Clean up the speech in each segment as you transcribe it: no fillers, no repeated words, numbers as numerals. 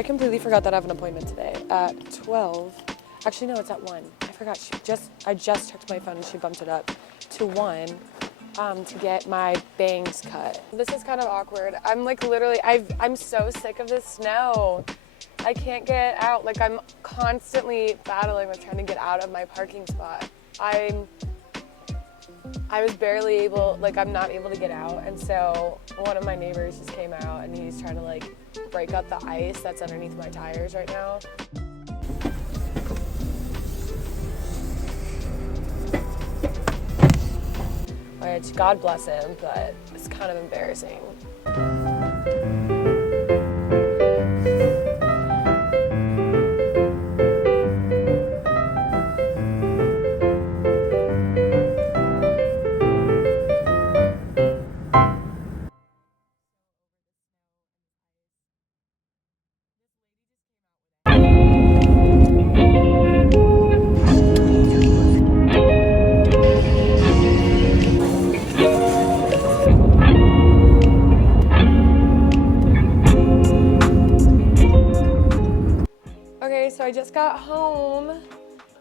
I completely forgot that I have an appointment today at 12. Actually, no, it's at 1. I forgot. I just checked my phone and she bumped it up to 1 to get my bangs cut. This is kind of awkward. I'm like literally, I'm so sick of this snow. I can't get out. Like I'm constantly battling with trying to get out of my parking spot. I was barely able, like I'm not able to get out, and so one of my neighbors just came out and he's trying to like break up the ice that's underneath my tires right now. Which, God bless him, but it's kind of embarrassing. Okay, so I just got home and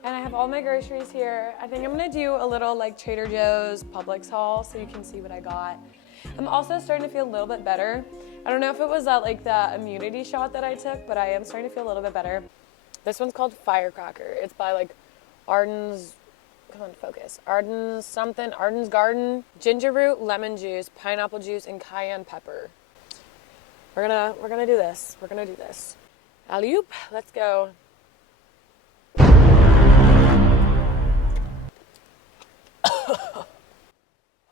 I have all my groceries here. I think I'm gonna do a little like Trader Joe's Publix haul so you can see what I got. I'm also starting to feel a little bit better. I don't know if it was like the immunity shot that I took, but I am starting to feel a little bit better. This one's called Firecracker. It's by like Arden's, come on, focus. Arden's Garden, ginger root, lemon juice, pineapple juice, and cayenne pepper. We're gonna do this. We're gonna do this. Alley-oop, let's go.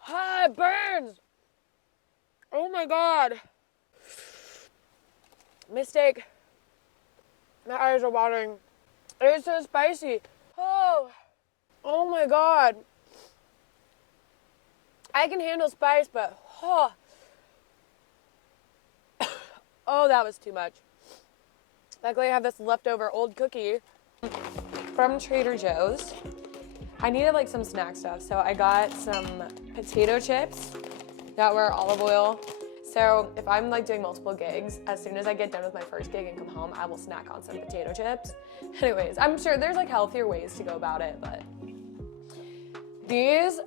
Ah, it burns. Oh my God. Mistake. My eyes are watering. It's so spicy. Oh my God. I can handle spice, but oh, that was too much. Luckily, I have this leftover old cookie from Trader Joe's. I needed like some snack stuff, so I got some potato chips that were olive oil. So if I'm like doing multiple gigs, as soon as I get done with my first gig and come home, I will snack on some potato chips. Anyways, I'm sure there's like healthier ways to go about it, but these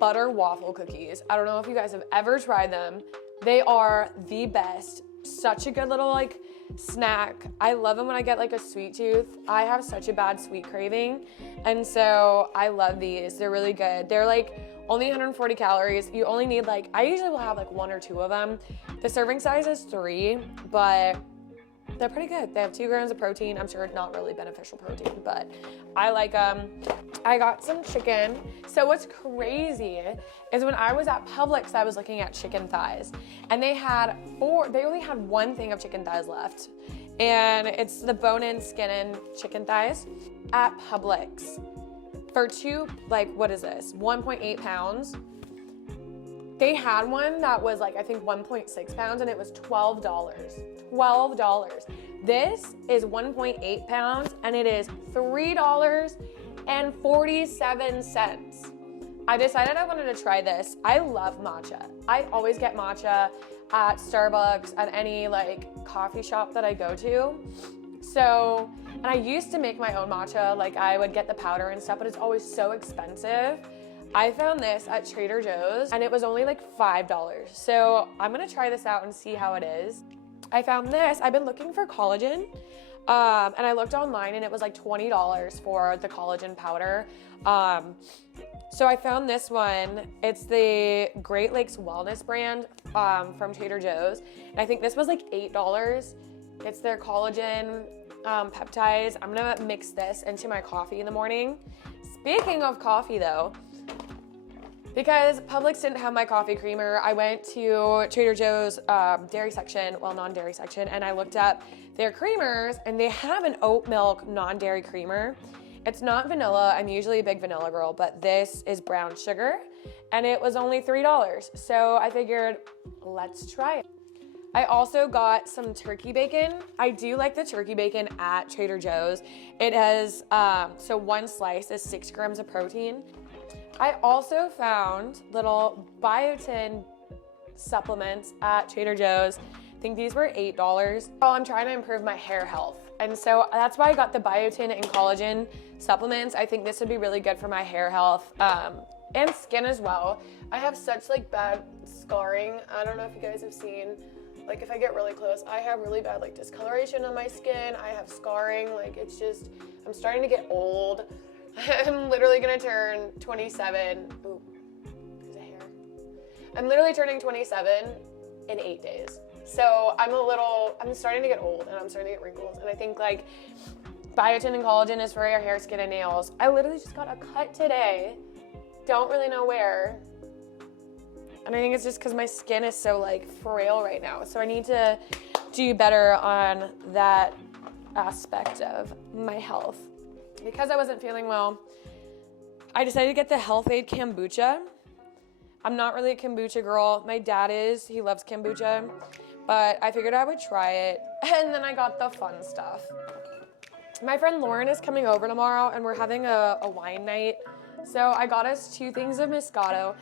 butter waffle cookies, I don't know if you guys have ever tried them. They are the best. Such a good little like snack. I love them when I get like a sweet tooth. I have such a bad sweet craving, and so I love these. They're really good. They're like only 140 calories. You only need like, I usually will have like 1 or 2 of them. The serving size is 3, but they're pretty good. They have 2 grams of protein. I'm sure it's not really beneficial protein, but I like them. I got some chicken. So what's crazy is when I was at Publix, I was looking at chicken thighs, and they only had 1 thing of chicken thighs left. And it's the bone-in, skin-in chicken thighs at Publix. For 2, like, what is this? 1.8 pounds. They had one that was like, I think 1.6 pounds, and it was $12. $12. This is 1.8 pounds, and it is $3.47. I decided I wanted to try this. I love matcha. I always get matcha at Starbucks, at any like coffee shop that I go to. So, and I used to make my own matcha. Like I would get the powder and stuff, but it's always so expensive. I found this at Trader Joe's and it was only like $5. So I'm gonna try this out and see how it is. I found this. I've been looking for collagen, and I looked online and it was like $20 for the collagen powder. So I found this one. It's the Great Lakes Wellness brand from Trader Joe's. And I think this was like $8. It's their collagen peptides. I'm gonna mix this into my coffee in the morning. Speaking of coffee though, because Publix didn't have my coffee creamer, I went to Trader Joe's dairy section, well, non-dairy section, and I looked up their creamers, and they have an oat milk non-dairy creamer. It's not vanilla. I'm usually a big vanilla girl, but this is brown sugar, and it was only $3. So I figured, let's try it. I also got some turkey bacon. I do like the turkey bacon at Trader Joe's. It has, so 1 slice is 6 grams of protein. I also found little biotin supplements at Trader Joe's. I think these were $8. Oh, I'm trying to improve my hair health. And so that's why I got the biotin and collagen supplements. I think this would be really good for my hair health and skin as well. I have such like bad scarring. I don't know if you guys have seen, like if I get really close, I have really bad like discoloration on my skin. I have scarring, like it's just, I'm starting to get old. I'm literally gonna turn 27. Ooh, there's a hair. I'm literally turning 27 in 8 days. So I'm starting to get old and I'm starting to get wrinkles. And I think like biotin and collagen is for your hair, skin, and nails. I literally just got a cut today. Don't really know where. And I think it's just because my skin is so like frail right now. So I need to do better on that aspect of my health. Because I wasn't feeling well, I decided to get the Health Aid kombucha. I'm not really a kombucha girl. My dad is, he loves kombucha, but I figured I would try it. And then I got the fun stuff. My friend Lauren is coming over tomorrow and we're having a wine night. So I got us 2 things of Moscato.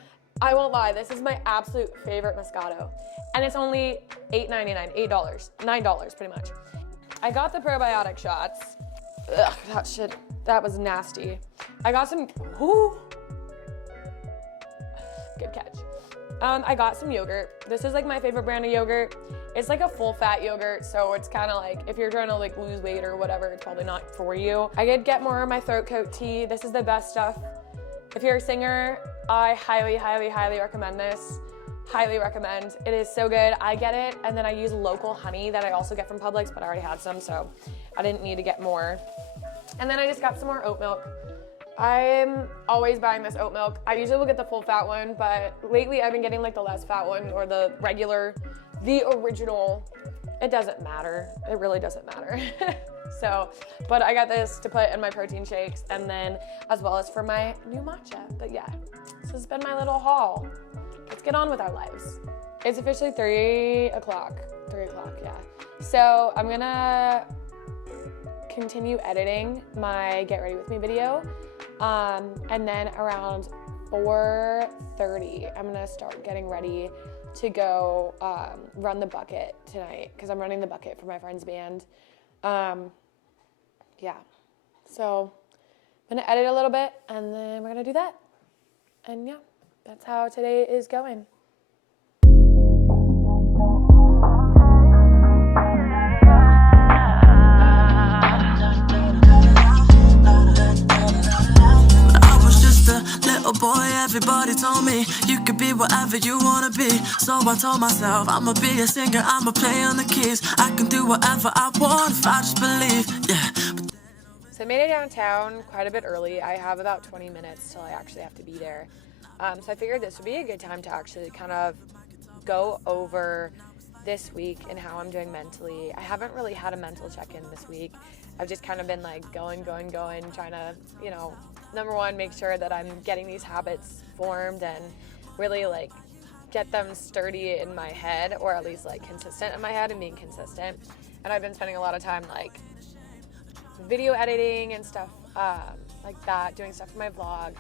I won't lie, this is my absolute favorite Moscato. And it's only $8.99, $8, $9 pretty much. I got the probiotic shots. Ugh, that was nasty. I got some, good catch. I got some yogurt. This is like my favorite brand of yogurt. It's like a full fat yogurt, so it's kind of like, if you're trying to like lose weight or whatever, it's probably not for you. I did get more of my throat coat tea. This is the best stuff. If you're a singer, I highly, highly, highly recommend this. Highly recommend. It is so good. I get it, and then I use local honey that I also get from Publix, but I already had some, so I didn't need to get more. And then I just got some more oat milk. I'm always buying this oat milk. I usually will get the full fat one, but lately I've been getting like the less fat one or the regular, the original. It doesnent matter. It really doesn't matter. So, but I got this to put in my protein shakes and then as well as for my new matcha. But yeah, this has been my little haul. Let's get on with our lives. It's officially 3 o'clock, yeah. So I'm gonna continue editing my Get Ready With Me video. And then around 4:30, I'm gonna start getting ready to go run the bucket tonight because I'm running the bucket for my friend's band. Yeah, so I'm gonna edit a little bit and then we're gonna do that. And yeah, that's how today is going. Boy, everybody told me you could be whatever you wanna be. So I told myself I'ma be a singer, I'ma play on the keys. I can do whatever I want if I just believe, yeah. So I made it downtown quite a bit early. I have about 20 minutes till I actually have to be there. So I figured this would be a good time to actually kind of go over this week and how I'm doing mentally. I haven't really had a mental check-in this week. I've just kind of been like going, trying to, you know, number one, make sure that I'm getting these habits formed and really like get them sturdy in my head, or at least like consistent in my head and being consistent. And I've been spending a lot of time like video editing and stuff like that, doing stuff for my vlog.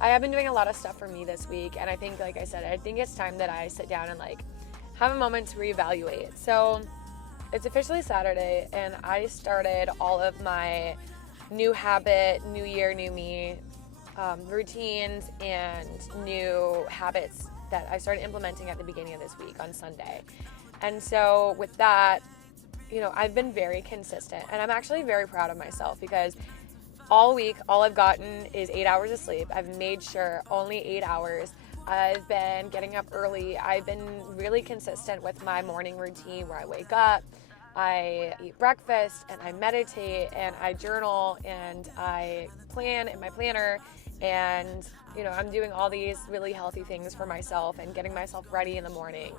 I have been doing a lot of stuff for me this week, and I think, like I said, I think it's time that I sit down and like have a moment to reevaluate. So it's officially Saturday, and I started all of my new habit, new year, new me routines and new habits that I started implementing at the beginning of this week on Sunday. And so with that, you know, I've been very consistent, and I'm actually very proud of myself because all week, all I've gotten is 8 hours of sleep. I've made sure only 8 hours. I've been getting up early. I've been really consistent with my morning routine where I wake up, I eat breakfast, and I meditate, and I journal, and I plan in my planner, and, you know, I'm doing all these really healthy things for myself and getting myself ready in the morning.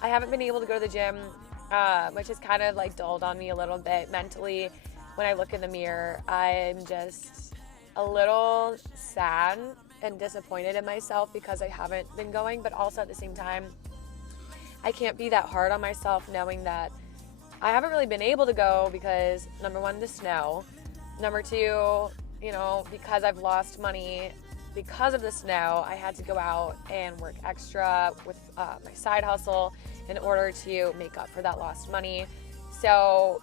I haven't been able to go to the gym, which has kind of like dulled on me a little bit mentally. When I look in the mirror, I'm just a little sad and disappointed in myself because I haven't been going, but also at the same time, I can't be that hard on myself knowing that I haven't really been able to go because, number one, the snow. Number two, you know, because I've lost money because of the snow, I had to go out and work extra with my side hustle in order to make up for that lost money. So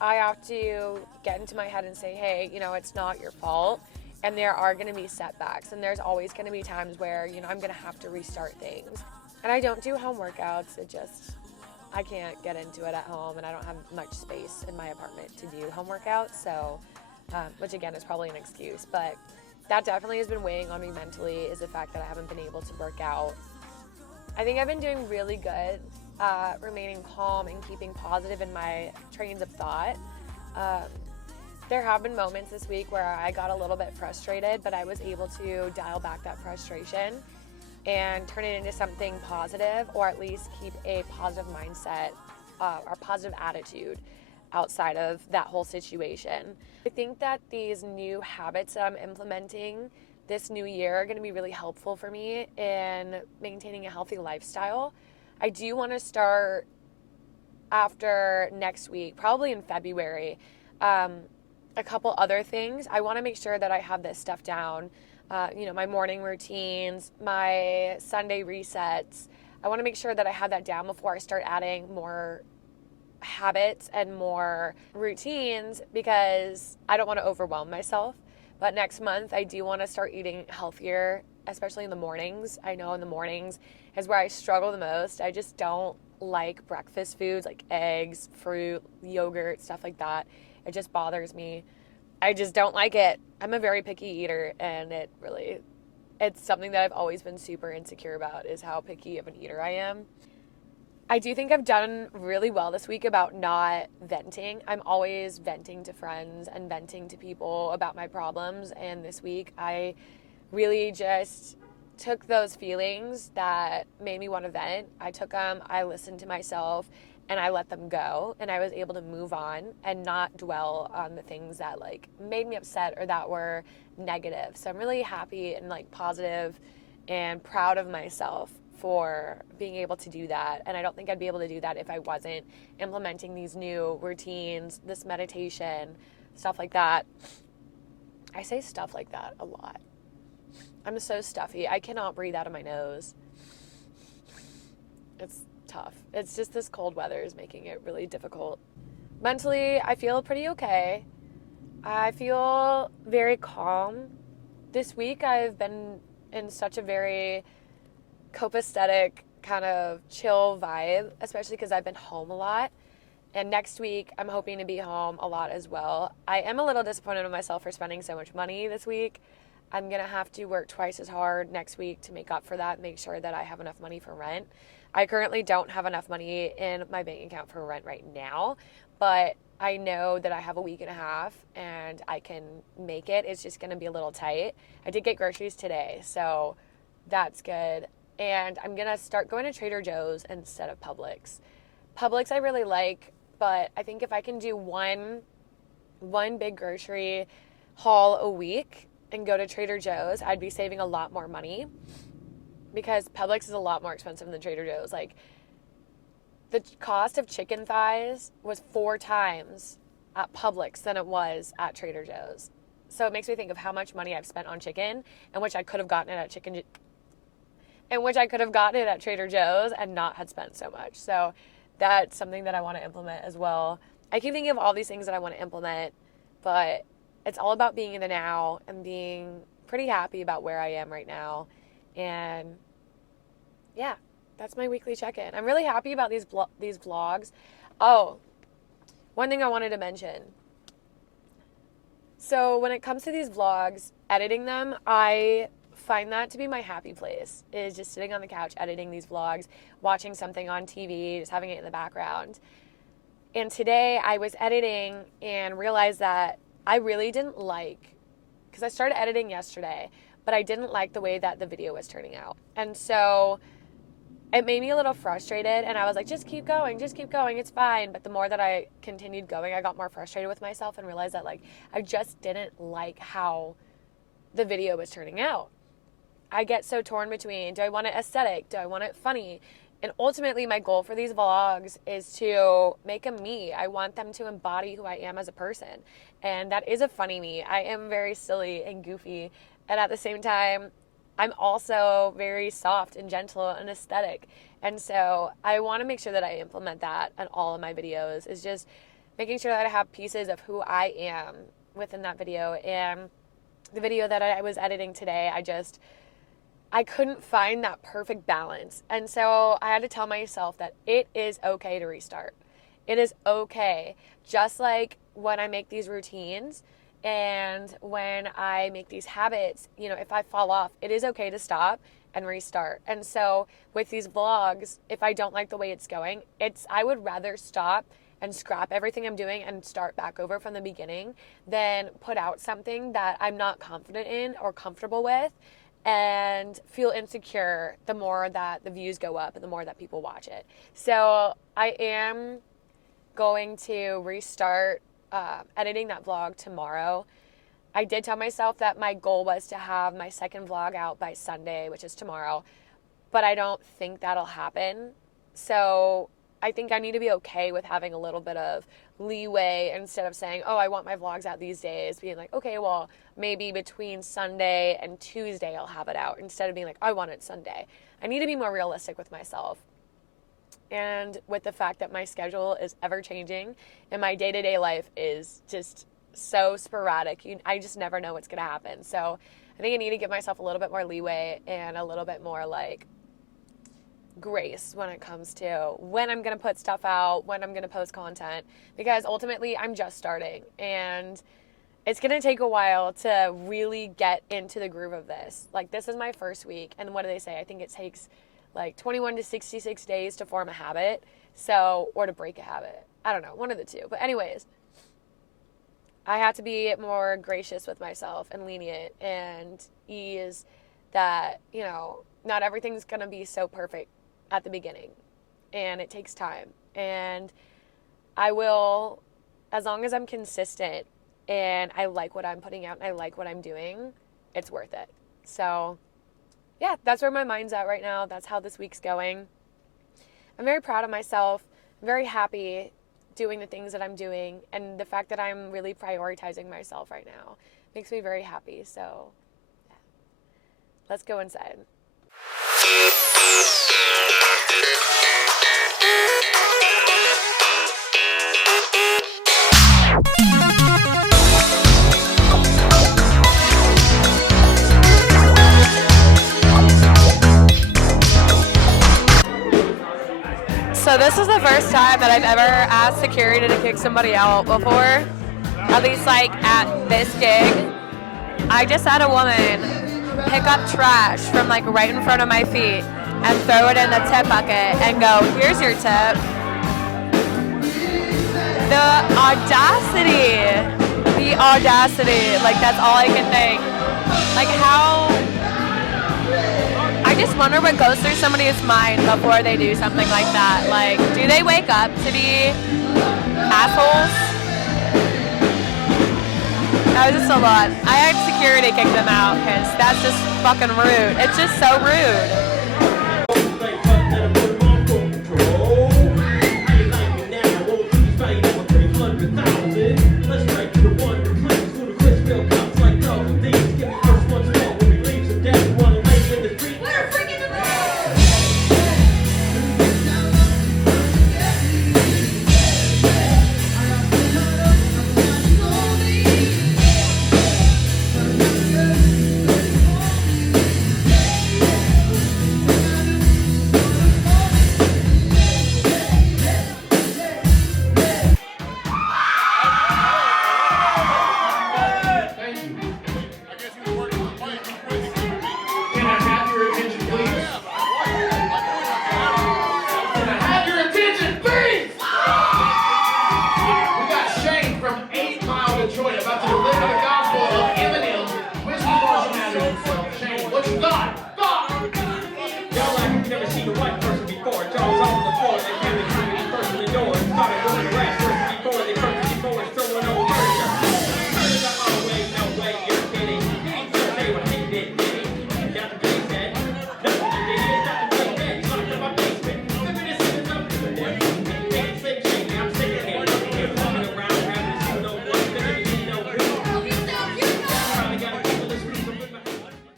I have to get into my head and say, hey, it's not your fault. And there are going to be setbacks. And there's always going to be times where, I'm going to have to restart things. And I don't do home workouts. I can't get into it at home. And I don't have much space in my apartment to do home workouts. So, which again is probably an excuse. But that definitely has been weighing on me mentally, is the fact that I haven't been able to work out. I think I've been doing really good remaining calm and keeping positive in my trains of thought. There have been moments this week where I got a little bit frustrated, but I was able to dial back that frustration and turn it into something positive, or at least keep a positive mindset or positive attitude outside of that whole situation. I think that these new habits that I'm implementing this new year are going to be really helpful for me in maintaining a healthy lifestyle. I do want to start after next week, probably in February, a couple other things. I want to make sure that I have this stuff down. My morning routines, my Sunday resets. I want to make sure that I have that down before I start adding more habits and more routines, because I don't want to overwhelm myself. But next month, I do want to start eating healthier, especially in the mornings. I know in the mornings is where I struggle the most. I just don't like breakfast foods like eggs, fruit, yogurt, stuff like that. It just bothers me. I just don't like it. I'm a very picky eater, and it's something that I've always been super insecure about, is how picky of an eater I am. I do think I've done really well this week about not venting. I'm always venting to friends and venting to people about my problems, and this week I really just took those feelings that made me want to vent. I took them, I listened to myself, and I let them go, and I was able to move on and not dwell on the things that made me upset or that were negative. So I'm really happy and positive and proud of myself for being able to do that. And I don't think I'd be able to do that if I wasn't implementing these new routines, this meditation, stuff like that. I say stuff like that a lot. I'm so stuffy. I cannot breathe out of my nose. It's tough. It's just this cold weather is making it really difficult. Mentally, I feel pretty okay. I feel very calm. This week, I've been in such a very copacetic, kind of chill vibe, especially because I've been home a lot. And next week, I'm hoping to be home a lot as well. I am a little disappointed in myself for spending so much money this week. I'm going to have to work twice as hard next week to make up for that, make sure that I have enough money for rent. I currently don't have enough money in my bank account for rent right now, but I know that I have a week and a half and I can make it. It's just going to be a little tight. I did get groceries today, so that's good. And I'm going to start going to Trader Joe's instead of Publix. Publix I really like, but I think if I can do one big grocery haul a week and go to Trader Joe's, I'd be saving a lot more money, because Publix is a lot more expensive than Trader Joe's. The cost of chicken thighs was 4 times at Publix than it was at Trader Joe's. So it makes me think of how much money I've spent on chicken, and which I could have gotten it at Trader Joe's and not had spent so much. So that's something that I want to implement as well. I keep thinking of all these things that I want to implement, but it's all about being in the now and being pretty happy about where I am right now. And yeah, that's my weekly check-in. I'm really happy about these vlogs. Oh, one thing I wanted to mention. So when it comes to these vlogs, editing them, I find that to be my happy place, is just sitting on the couch editing these vlogs, watching something on TV, just having it in the background. And today I was editing and realized that I really didn't because I started editing yesterday, but I didn't like the way that the video was turning out. And so it made me a little frustrated, and I was like, just keep going, it's fine. But the more that I continued going, I got more frustrated with myself and realized that I just didn't like how the video was turning out. I get so torn between, do I want it aesthetic? Do I want it funny? And ultimately, my goal for these vlogs is to make them me. I want them to embody who I am as a person. And that is a funny me. I am very silly and goofy And at the same time, I'm also very soft and gentle and aesthetic. And so I want to make sure that I implement that in all of my videos, is just making sure that I have pieces of who I am within that video. And the video that I was editing today, I couldn't find that perfect balance. And so I had to tell myself that it is okay to restart. It is okay. Just like when I make these routines and when I make these habits, if I fall off, it is okay to stop and restart. And so with these vlogs, if I don't like the way it's going, I would rather stop and scrap everything I'm doing and start back over from the beginning than put out something that I'm not confident in or comfortable with and feel insecure the more that the views go up and the more that people watch it. So I am going to restart editing that vlog tomorrow. I did tell myself that my goal was to have my second vlog out by Sunday, which is tomorrow, but I don't think that'll happen. So I think I need to be okay with having a little bit of leeway instead of saying, oh, I want my vlogs out these days, being like, okay, well, maybe between Sunday and Tuesday I'll have it out, instead of being like, I want it Sunday. I need to be more realistic with myself. And with the fact that my schedule is ever changing and my day-to-day life is just so sporadic, I just never know what's going to happen. So I think I need to give myself a little bit more leeway and a little bit more grace when it comes to when I'm going to put stuff out, when I'm going to post content, because ultimately I'm just starting and it's going to take a while to really get into the groove of this. This is my first week, and what do they say? I think it takes 21 to 66 days to form a habit, or to break a habit. I don't know, one of the two. But anyways, I have to be more gracious with myself and lenient and ease that, not everything's going to be so perfect at the beginning, and it takes time. And I will, as long as I'm consistent and I like what I'm putting out and I like what I'm doing, it's worth it. So yeah, that's where my mind's at right now. That's how this week's going. I'm very proud of myself. I'm very happy doing the things that I'm doing, and the fact that I'm really prioritizing myself right now makes me very happy. So yeah. Let's go inside. So this is the first time that I've ever asked security to kick somebody out before, at least at this gig. I just had a woman pick up trash from right in front of my feet and throw it in the tip bucket and go, here's your tip. The audacity, that's all I can think. How, I just wonder what goes through somebody's mind before they do something like that. Do they wake up to be assholes? That was just a lot. I had security kick them out because that's just fucking rude. It's just so rude.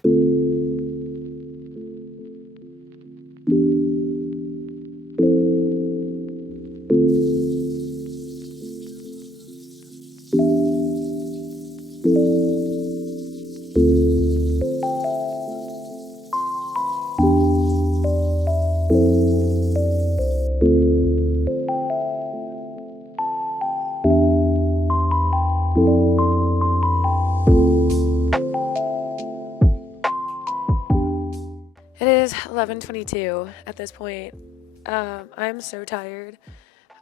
It is 11:22 at this point. I'm so tired.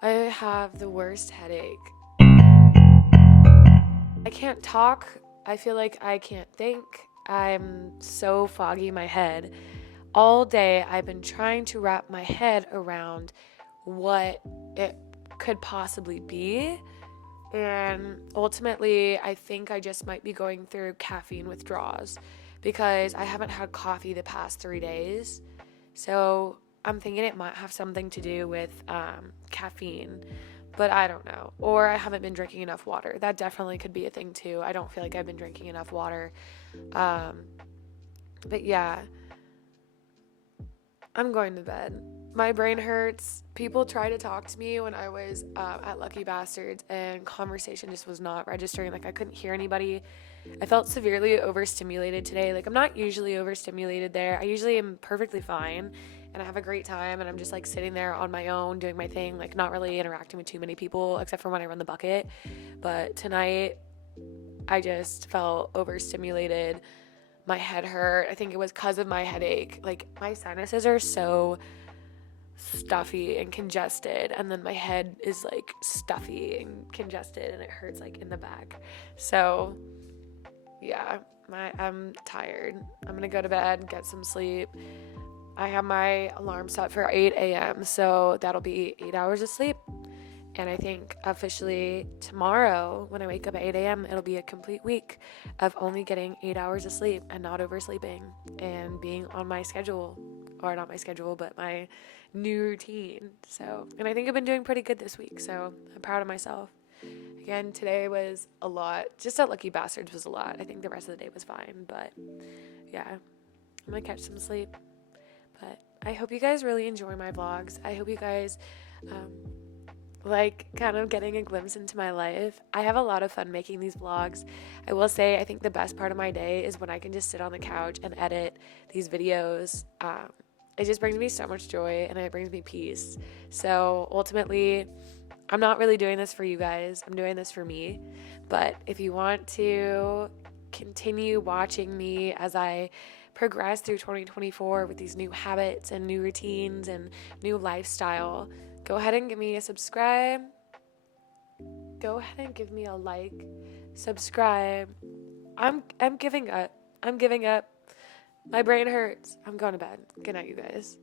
I have the worst headache. I can't talk. I feel like I can't think. I'm so foggy in my head. All day I've been trying to wrap my head around what it could possibly be. And ultimately, I think I just might be going through caffeine withdrawals because I haven't had coffee the past 3 days. So I'm thinking it might have something to do with caffeine, but I don't know. Or I haven't been drinking enough water. That definitely could be a thing too. I don't feel like I've been drinking enough water. But yeah, I'm going to bed. My brain hurts. People try to talk to me when I was at Lucky Bastards, and conversation just was not registering. Like, I couldn't hear anybody. I felt severely overstimulated today. Like, I'm not usually overstimulated there. I usually am perfectly fine, and I have a great time, and I'm just, like, sitting there on my own doing my thing, like, not really interacting with too many people, except for when I run the bucket. But tonight, I just felt overstimulated. My head hurt. I think it was because of my headache. Like, my sinuses are so stuffy and congested, and then my head is like stuffy and congested, and it hurts like in the back. So yeah, I'm tired. I'm gonna go to bed, get some sleep. I have my alarm set for 8 a.m. so that'll be 8 hours of sleep. And I think officially tomorrow when I wake up at 8 a.m. it'll be a complete week of only getting 8 hours of sleep and not oversleeping and being on my schedule, or not my schedule, but my new routine. So, and I think I've been doing pretty good this week, so I'm proud of myself. Again, today was a lot. Just at Lucky Bastards was a lot. I think the rest of the day was fine, but yeah, I'm gonna catch some sleep. But I hope you guys really enjoy my vlogs. I hope you guys like kind of getting a glimpse into my life. I have a lot of fun making these vlogs. I will say I think the best part of my day is when I can just sit on the couch and edit these videos. It just brings me so much joy, and it brings me peace. So ultimately, I'm not really doing this for you guys. I'm doing this for me. But if you want to continue watching me as I progress through 2024 with these new habits and new routines and new lifestyle, go ahead and give me a subscribe. Go ahead and give me a like. Subscribe. I'm giving up. I'm giving up. My brain hurts. I'm going to bed. Good night, you guys.